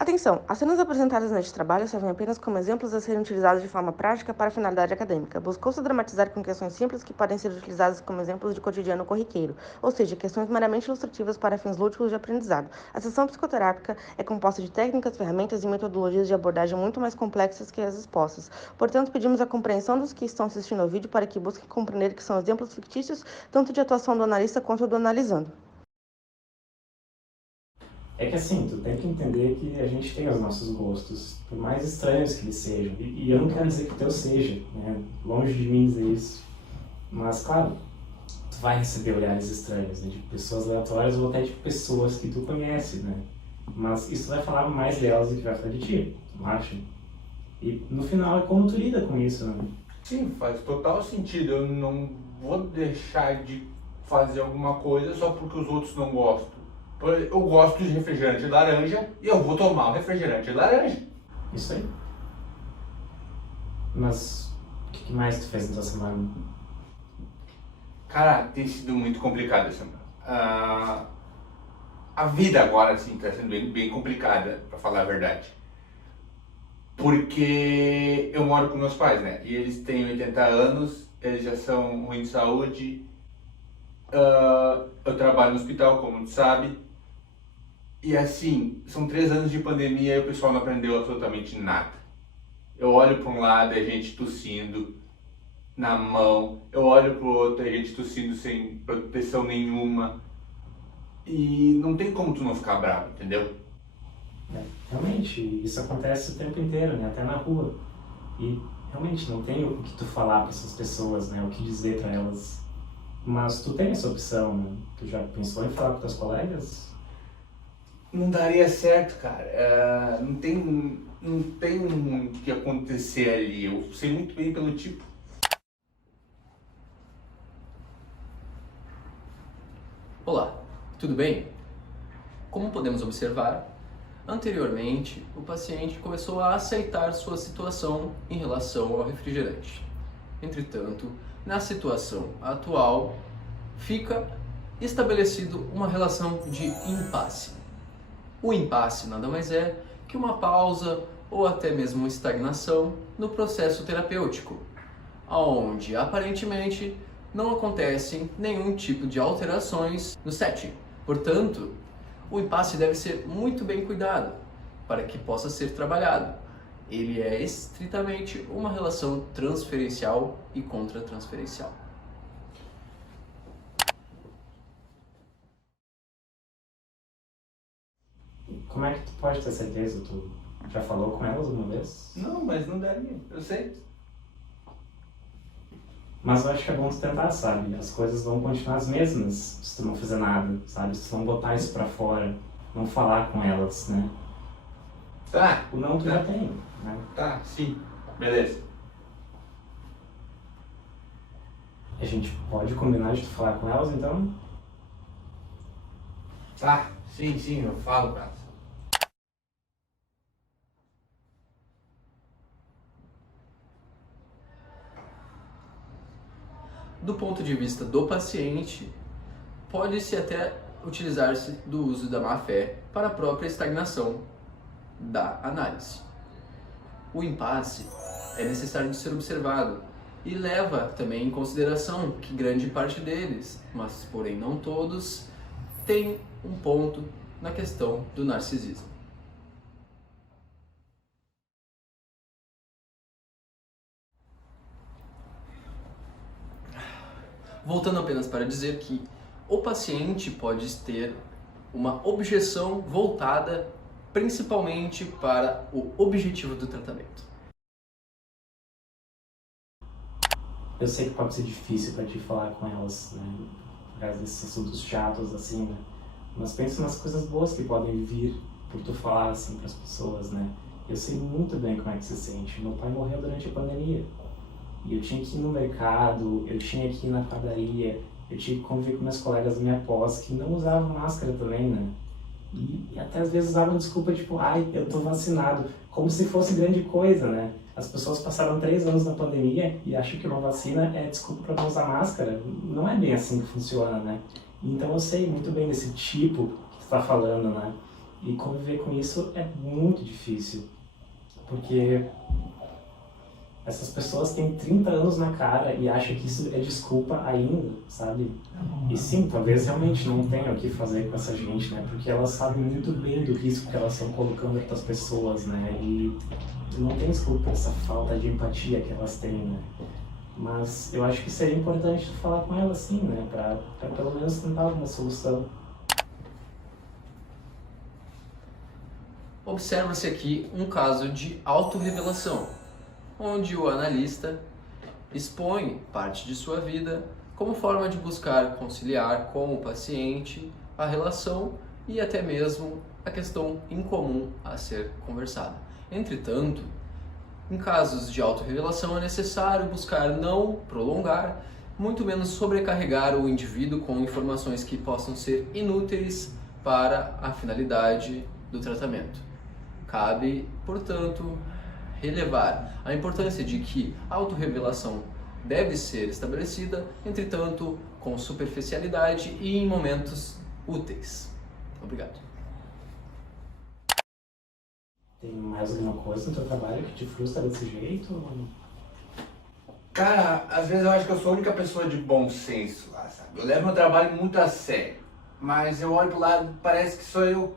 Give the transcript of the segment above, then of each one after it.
Atenção! As cenas apresentadas neste trabalho servem apenas como exemplos a serem utilizados de forma prática para finalidade acadêmica. Buscou-se dramatizar com questões simples que podem ser utilizadas como exemplos de cotidiano corriqueiro, ou seja, questões meramente ilustrativas para fins lúdicos de aprendizado. A sessão psicoterápica é composta de técnicas, ferramentas e metodologias de abordagem muito mais complexas que as expostas. Portanto, pedimos a compreensão dos que estão assistindo ao vídeo para que busquem compreender que são exemplos fictícios tanto de atuação do analista quanto do analisando. É que assim, tu tem que entender que a gente tem os nossos gostos, por mais estranhos que eles sejam. E eu não quero dizer que o teu seja, né? Longe de mim dizer isso. Mas, claro, tu vai receber olhares estranhos, né? De pessoas aleatórias ou até de pessoas que tu conhece, né? Mas isso vai falar mais delas do que vai falar de ti, tu não acha? E no final é como tu lida com isso, né? Sim, faz total sentido. Eu não vou deixar de fazer alguma coisa só porque os outros não gostam. Eu gosto de refrigerante de laranja e eu vou tomar um refrigerante de laranja. Isso aí. Mas o que mais tu fez nessa semana? Cara, tem sido muito complicado essa semana. A vida agora, assim, tá sendo bem complicada, pra falar a verdade. Porque eu moro com meus pais, né? E eles têm 80 anos, eles já são ruins de saúde. Eu trabalho no hospital, como tu sabe. E assim, são 3 anos de pandemia e o pessoal não aprendeu absolutamente nada. Eu olho para um lado e a gente tossindo na mão, eu olho para o outro e a gente tossindo sem proteção nenhuma. E não tem como tu não ficar bravo, entendeu? Realmente, isso acontece o tempo inteiro, né? Até na rua. E realmente não tem o que tu falar para essas pessoas, né? O que dizer para elas. Mas tu tem essa opção, né? Tu já pensou em falar com teus colegas? Não daria certo, cara. Não tem o que acontecer ali. Eu sei muito bem pelo tipo. Olá, tudo bem? Como podemos observar, anteriormente o paciente começou a aceitar sua situação em relação ao refrigerante. Entretanto, na situação atual, fica estabelecido uma relação de impasse. O impasse nada mais é que uma pausa ou até mesmo estagnação no processo terapêutico, onde aparentemente não acontece nenhum tipo de alterações no setting. Portanto, o impasse deve ser muito bem cuidado para que possa ser trabalhado. Ele é estritamente uma relação transferencial e contratransferencial. Como é que tu pode ter certeza? Tu já falou com elas uma vez? Não, mas não daria. Eu sei. Mas eu acho que é bom tu tentar, sabe? As coisas vão continuar as mesmas se tu não fizer nada, sabe? Se tu não botar isso pra fora, não falar com elas, né? Tá. O não tu já tem, né? Tá, sim. Beleza. A gente pode combinar de tu falar com elas, então? Tá, sim, eu falo, cara. Do ponto de vista do paciente, pode-se até utilizar-se do uso da má-fé para a própria estagnação da análise. O impasse é necessário de ser observado e leva também em consideração que grande parte deles, mas porém não todos, tem um ponto na questão do narcisismo. Voltando apenas para dizer que o paciente pode ter uma objeção voltada principalmente para o objetivo do tratamento. Eu sei que pode ser difícil pra ti falar com elas, né? Por causa desses assuntos chatos, assim, né? Mas pensa nas coisas boas que podem vir por tu falar, assim, pras pessoas, né? Eu sei muito bem como é que se sente. Meu pai morreu durante a pandemia. E eu tinha que ir no mercado, eu tinha que ir na padaria, eu tinha que conviver com meus colegas da minha pós que não usavam máscara também, né? E até às vezes usavam desculpa tipo, ai, eu tô vacinado, como se fosse grande coisa, né? As pessoas passaram 3 anos na pandemia e acham que uma vacina é desculpa para não usar máscara. Não é bem assim que funciona, né? Então eu sei muito bem desse tipo que tu tá falando, né? E conviver com isso é muito difícil, porque essas pessoas têm 30 anos na cara e acham que isso é desculpa ainda, sabe? E sim, talvez realmente não tenham o que fazer com essa gente, né? Porque elas sabem muito bem do risco que elas estão colocando outras pessoas, né? E não tem desculpa essa falta de empatia que elas têm, né? Mas eu acho que seria importante falar com elas sim, né? Pra pelo menos tentar alguma solução. Observa-se aqui um caso de autorrevelação, onde o analista expõe parte de sua vida como forma de buscar conciliar com o paciente a relação e até mesmo a questão incomum a ser conversada. Entretanto, em casos de autorrevelação é necessário buscar não prolongar, muito menos sobrecarregar o indivíduo com informações que possam ser inúteis para a finalidade do tratamento. Cabe, portanto, relevar a importância de que a autorrevelação deve ser estabelecida, entretanto, com superficialidade e em momentos úteis. Obrigado. Tem mais alguma coisa no teu trabalho que te frustra desse jeito? Cara, às vezes eu acho que eu sou a única pessoa de bom senso lá, sabe? Eu levo meu trabalho muito a sério, mas eu olho pro lado, parece que sou eu.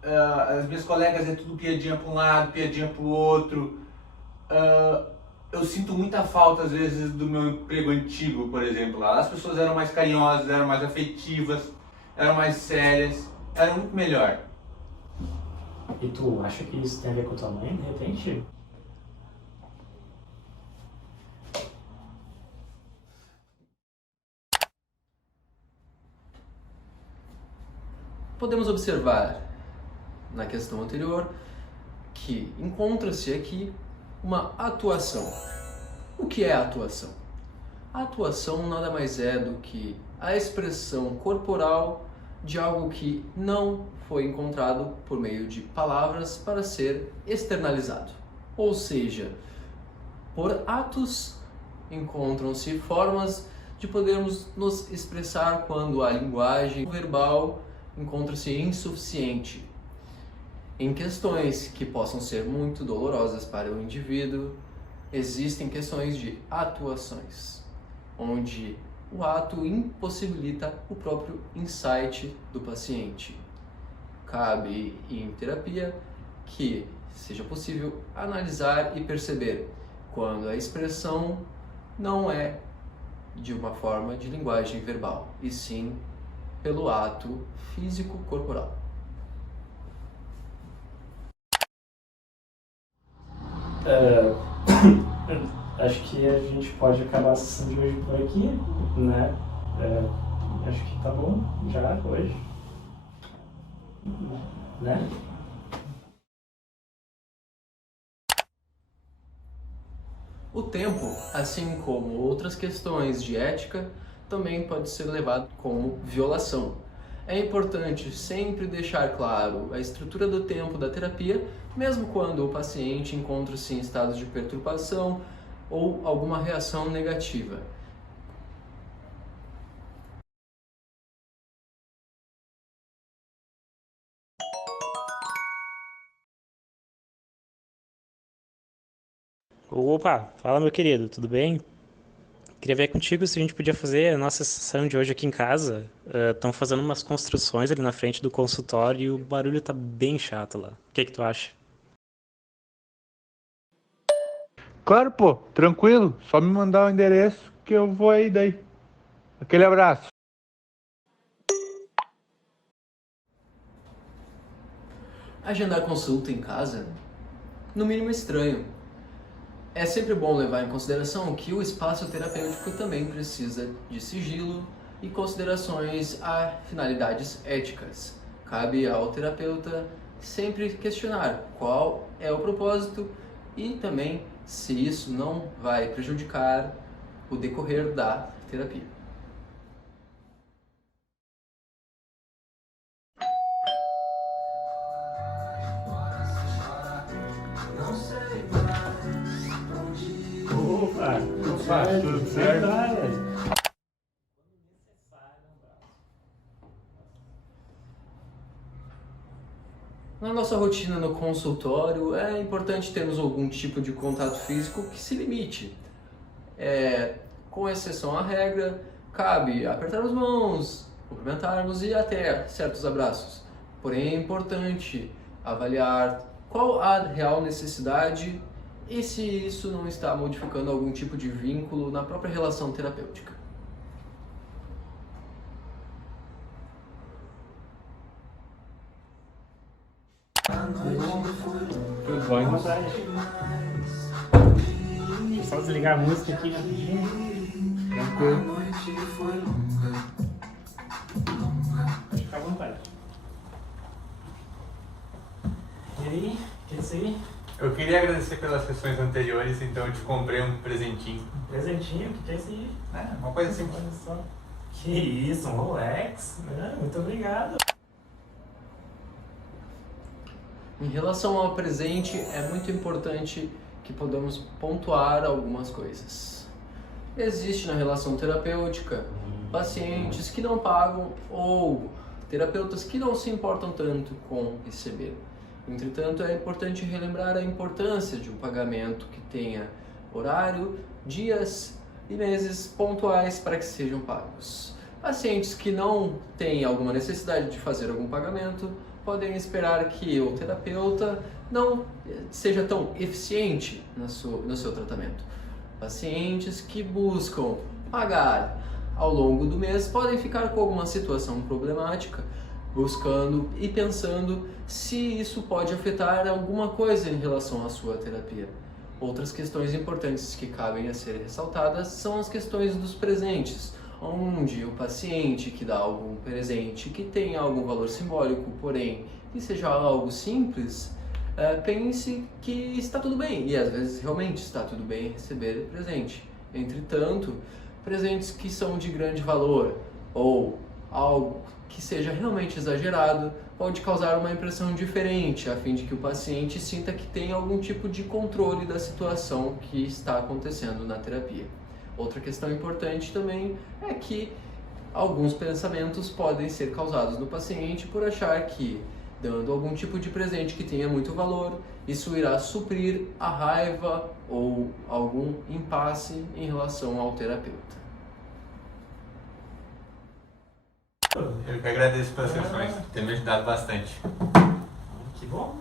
As minhas colegas é tudo piadinha para um lado, piadinha para o outro. Eu sinto muita falta às vezes do meu emprego antigo, por exemplo. Lá as pessoas eram mais carinhosas, eram mais afetivas, eram mais sérias, eram muito melhor. E tu acha que isso tem a ver com tua mãe, de repente? Podemos observar na questão anterior que encontra-se aqui uma atuação. O que é a atuação? A atuação nada mais é do que a expressão corporal de algo que não foi encontrado por meio de palavras para ser externalizado. Ou seja, por atos encontram-se formas de podermos nos expressar quando a linguagem verbal encontra-se insuficiente. Em questões que possam ser muito dolorosas para o indivíduo, existem questões de atuações, onde o ato impossibilita o próprio insight do paciente. Cabe em terapia que seja possível analisar e perceber quando a expressão não é de uma forma de linguagem verbal, e sim pelo ato físico-corporal. Acho que a gente pode acabar a sessão de hoje por aqui, né? Acho que tá bom já hoje, né? O tempo, assim como outras questões de ética, também pode ser levado como violação. É importante sempre deixar claro a estrutura do tempo da terapia, mesmo quando o paciente encontra-se em estados de perturbação ou alguma reação negativa. Opa, fala meu querido, tudo bem? Queria ver contigo se a gente podia fazer a nossa sessão de hoje aqui em casa. Estão fazendo umas construções ali na frente do consultório e o barulho tá bem chato lá. O que que tu acha? Claro, pô, tranquilo. Só me mandar o endereço que eu vou aí daí. Aquele abraço. Agendar consulta em casa, no mínimo estranho. É sempre bom levar em consideração que o espaço terapêutico também precisa de sigilo e considerações a finalidades éticas. Cabe ao terapeuta sempre questionar qual é o propósito e também se isso não vai prejudicar o decorrer da terapia. Opa, tudo certo? Na nossa rotina no consultório, é importante termos algum tipo de contato físico que se limite. Com exceção à regra, cabe apertarmos mãos, cumprimentarmos e até certos abraços. Porém, é importante avaliar qual a real necessidade e se isso não está modificando algum tipo de vínculo na própria relação terapêutica. Foi bom. Só desligar a música aqui rapidinho. Tranquilo. Pode ficar à vontade. E aí? O que é isso aí? Eu queria agradecer pelas sessões anteriores, então eu te comprei um presentinho. Presentinho? O que é isso aí? Uma coisa assim. Olha só. Que isso, um Rolex? Muito obrigado. Em relação ao presente, é muito importante que podamos pontuar algumas coisas. Existe na relação terapêutica pacientes que não pagam ou terapeutas que não se importam tanto com receber. Entretanto, é importante relembrar a importância de um pagamento que tenha horário, dias e meses pontuais para que sejam pagos. Pacientes que não têm alguma necessidade de fazer algum pagamento podem esperar que o terapeuta não seja tão eficiente no seu tratamento. Pacientes que buscam pagar ao longo do mês podem ficar com alguma situação problemática, buscando e pensando se isso pode afetar alguma coisa em relação à sua terapia. Outras questões importantes que cabem a serem ressaltadas são as questões dos presentes, onde o paciente que dá algum presente que tenha algum valor simbólico, porém que seja algo simples, pense que está tudo bem, e às vezes realmente está tudo bem receber presente. Entretanto, presentes que são de grande valor ou algo que seja realmente exagerado pode causar uma impressão diferente, a fim de que o paciente sinta que tem algum tipo de controle da situação que está acontecendo na terapia. Outra questão importante também é que alguns pensamentos podem ser causados no paciente por achar que, dando algum tipo de presente que tenha muito valor, isso irá suprir a raiva ou algum impasse em relação ao terapeuta. Eu que agradeço pelas sessões, tem me ajudado bastante. Que bom.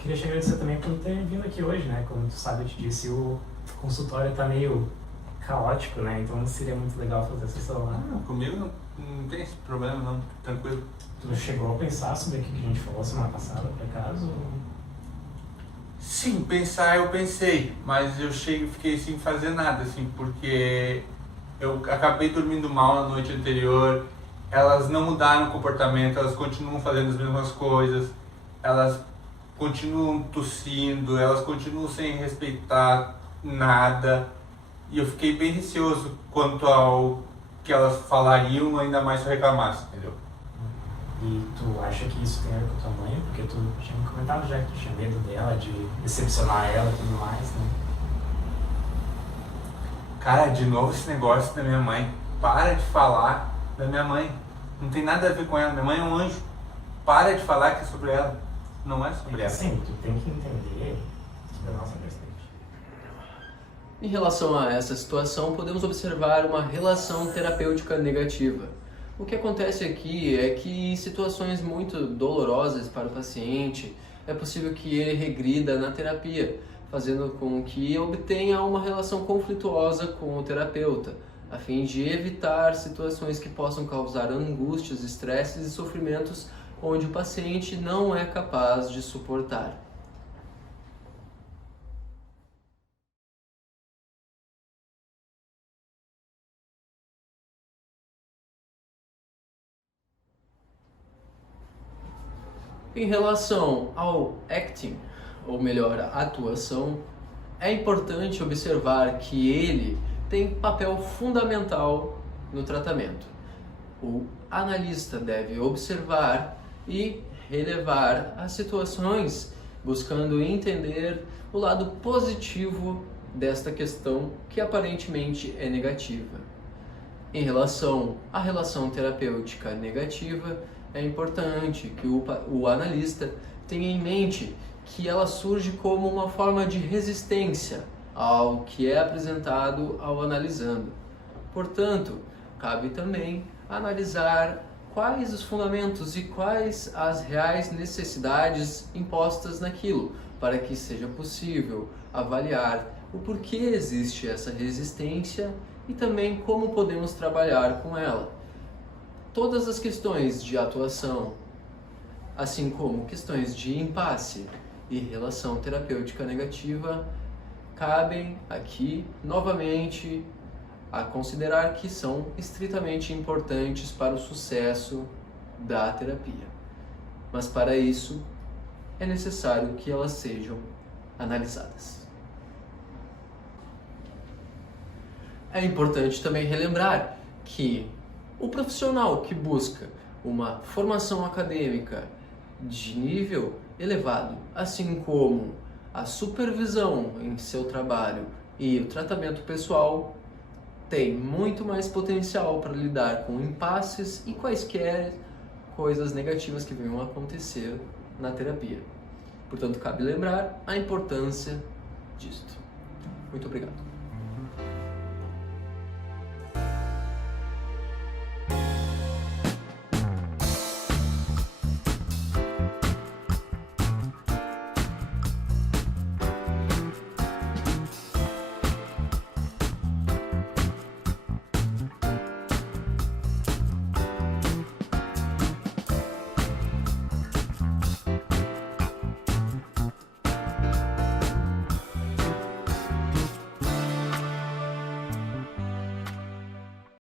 Queria te agradecer também por ter vindo aqui hoje, né? Como tu sabe, eu te disse, o consultório está meio caótico, né? Então seria muito legal fazer a sessão lá. Comigo não tem esse problema não, tranquilo. Tu chegou a pensar sobre o que a gente falou semana passada, por acaso? Sim, pensar eu pensei, mas eu fiquei sem fazer nada, assim, porque eu acabei dormindo mal na noite anterior, elas não mudaram o comportamento, elas continuam fazendo as mesmas coisas, elas continuam tossindo, elas continuam sem respeitar nada, e eu fiquei bem receoso quanto ao que elas falariam, ainda mais se eu reclamasse, entendeu? E tu acha que isso tem a ver com a tua mãe? Porque tu tinha me comentado já que tu tinha medo dela, de decepcionar ela e tudo mais, né? Cara, de novo esse negócio da minha mãe. Para de falar da minha mãe. Não tem nada a ver com ela. Minha mãe é um anjo. Para de falar que é sobre ela. Não é sobre ela. Sim, tu tem que entender que da nossa perspectiva. Em relação a essa situação, podemos observar uma relação terapêutica negativa. O que acontece aqui é que em situações muito dolorosas para o paciente, é possível que ele regrida na terapia, fazendo com que obtenha uma relação conflituosa com o terapeuta, a fim de evitar situações que possam causar angústias, estresses e sofrimentos onde o paciente não é capaz de suportar. Em relação ao acting, ou melhor, a atuação, é importante observar que ele tem papel fundamental no tratamento. O analista deve observar e relevar as situações, buscando entender o lado positivo desta questão que aparentemente é negativa. Em relação à relação terapêutica negativa, é importante que o analista tenha em mente que ela surge como uma forma de resistência ao que é apresentado ao analisando. Portanto, cabe também analisar quais os fundamentos e quais as reais necessidades impostas naquilo, para que seja possível avaliar o porquê existe essa resistência e também como podemos trabalhar com ela. Todas as questões de atuação, assim como questões de impasse e relação terapêutica negativa, cabem aqui novamente a considerar que são estritamente importantes para o sucesso da terapia. Mas para isso é necessário que elas sejam analisadas. É importante também relembrar que o profissional que busca uma formação acadêmica de nível elevado, assim como a supervisão em seu trabalho e o tratamento pessoal, tem muito mais potencial para lidar com impasses e quaisquer coisas negativas que venham a acontecer na terapia. Portanto, cabe lembrar a importância disto. Muito obrigado.